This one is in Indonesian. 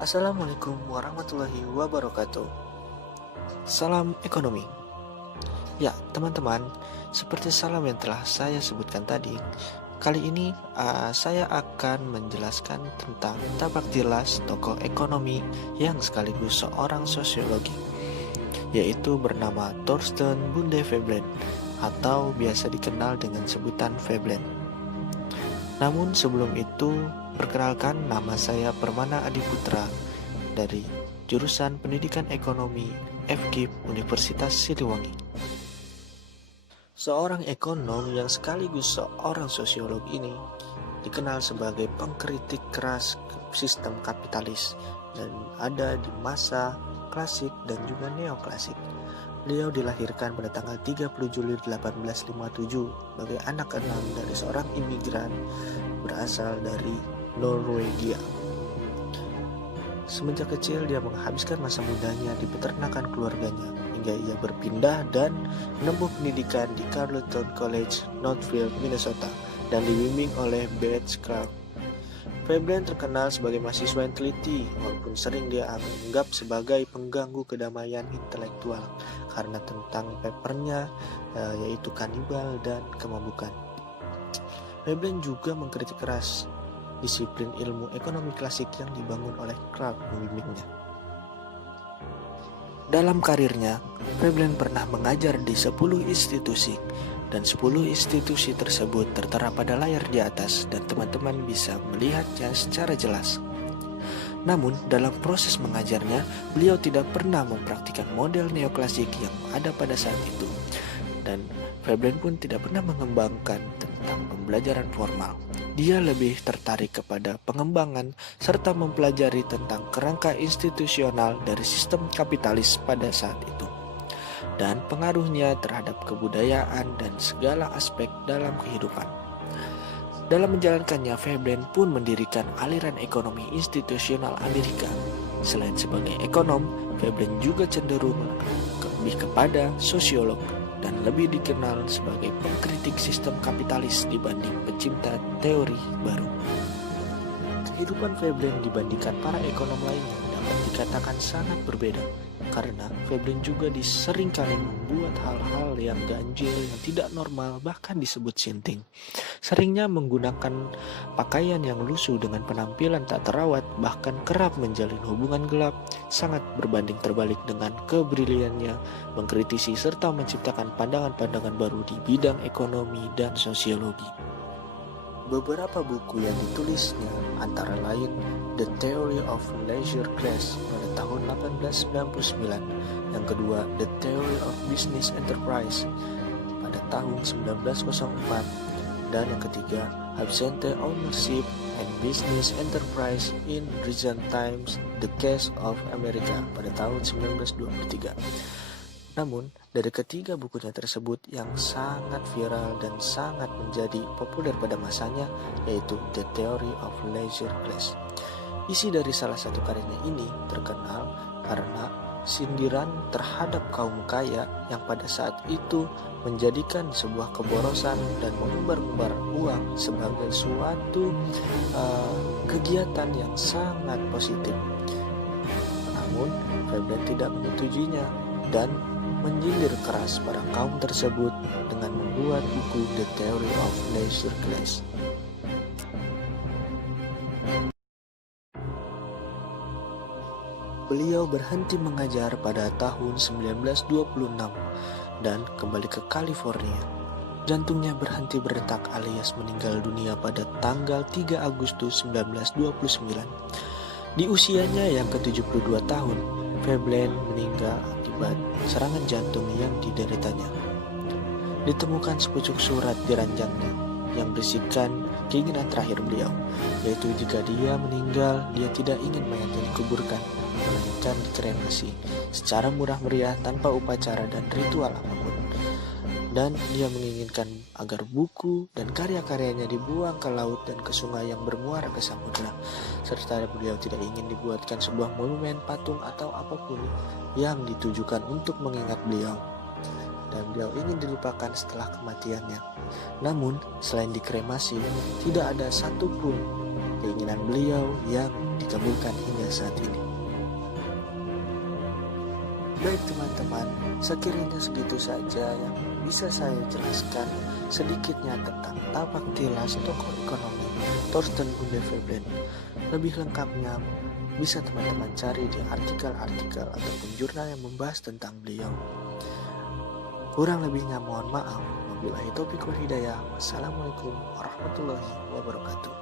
Assalamualaikum warahmatullahi wabarakatuh. Salam ekonomi. Ya, teman-teman, seperti salam yang telah saya sebutkan tadi, kali ini saya akan menjelaskan tentang tabak jelas tokoh ekonomi yang sekaligus seorang sosiologi, yaitu bernama Thorsten Bunde Veblen atau biasa dikenal dengan sebutan Veblen. Namun sebelum itu, perkenalkan, nama saya Permana Adiputra dari jurusan Pendidikan Ekonomi FKIP Universitas Siliwangi. Seorang ekonom yang sekaligus seorang sosiolog ini dikenal sebagai pengkritik keras sistem kapitalis dan ada di masa klasik dan juga neoklasik. Beliau dilahirkan pada tanggal 30 Juli 1857 sebagai anak keenam dari seorang imigran berasal dari Norwegia. Semenjak kecil dia menghabiskan masa mudanya di peternakan keluarganya hingga ia berpindah dan menempuh pendidikan di Carleton College, Northfield, Minnesota dan dibimbing oleh Beth Clark. Veblen terkenal sebagai mahasiswa yang teliti, walaupun sering dia anggap sebagai pengganggu kedamaian intelektual karena tentang papernya yaitu kanibal dan kemabukan. Veblen juga mengkritik keras disiplin ilmu ekonomi klasik yang dibangun oleh Clark membimbingnya. Dalam karirnya, Veblen pernah mengajar di 10 institusi dan 10 institusi tersebut tertera pada layar di atas dan teman-teman bisa melihatnya secara jelas. Namun, dalam proses mengajarnya, beliau tidak pernah mempraktikkan model neoklasik yang ada pada saat itu. Dan Veblen pun tidak pernah mengembangkan tentang pembelajaran formal. Dia lebih tertarik kepada pengembangan serta mempelajari tentang kerangka institusional dari sistem kapitalis pada saat itu dan pengaruhnya terhadap kebudayaan dan segala aspek dalam kehidupan. Dalam menjalankannya, Veblen pun mendirikan aliran ekonomi institusional Amerika. Selain sebagai ekonom, Veblen juga cenderung lebih kepada sosiolog dan lebih dikenal sebagai pengkritik sistem kapitalis dibanding pencipta teori baru. Kehidupan Veblen dibandingkan para ekonom lainnya dapat dikatakan sangat berbeda, karena Veblen juga seringkali membuat hal-hal yang ganjil, yang tidak normal, bahkan disebut sinting. Seringnya menggunakan pakaian yang lusuh dengan penampilan tak terawat, bahkan kerap menjalin hubungan gelap, sangat berbanding terbalik dengan kebriliannya mengkritisi serta menciptakan pandangan-pandangan baru di bidang ekonomi dan sosiologi. Beberapa buku yang ditulisnya antara lain The Theory of Leisure Class pada tahun 1899, yang kedua The Theory of Business Enterprise pada tahun 1904, dan yang ketiga Absentee Ownership and Business Enterprise in Recent Times, The Case of America pada tahun 1923. Namun, dari ketiga bukunya tersebut yang sangat viral dan sangat menjadi populer pada masanya yaitu The Theory of Leisure Class. Isi dari salah satu karyanya ini terkenal karena sindiran terhadap kaum kaya yang pada saat itu menjadikan sebuah keborosan dan mengumbar-umbar uang sebagai suatu kegiatan yang sangat positif. Namun, Veblen tidak menyetujuinya dan menyindir keras pada kaum tersebut dengan membuat buku The Theory of Leisure Class. Beliau berhenti mengajar pada tahun 1926 dan kembali ke California. Jantungnya berhenti berdetak alias meninggal dunia pada tanggal 3 Agustus 1929. Di usianya yang ke-72 tahun, Veblen meninggal akibat serangan jantung yang dideritanya. Ditemukan sepucuk surat di ranjangnya yang berisikan keinginan terakhir beliau, yaitu jika dia meninggal, dia tidak ingin mayatnya dikuburkan, melainkan dikremasi secara murah meriah tanpa upacara dan ritual apapun. Dan dia menginginkan agar buku dan karya-karyanya dibuang ke laut dan ke sungai yang bermuara ke samudera, serta beliau tidak ingin dibuatkan sebuah monumen, patung atau apapun yang ditujukan untuk mengingat beliau, dan beliau ingin dilupakan setelah kematiannya. Namun, selain dikremasi, tidak ada satupun keinginan beliau yang dikabulkan hingga saat ini. Baik teman-teman, sekiranya segitu saja yang bisa saya jelaskan sedikitnya tentang tapak tilas tokoh ekonomi Thorsten Gunde Veblen. Lebih lengkapnya bisa teman-teman cari di artikel-artikel ataupun jurnal yang membahas tentang beliau. Kurang lebihnya mohon maaf. Wabillahi taufiq wal hidayah. Wassalamualaikum warahmatullahi wabarakatuh.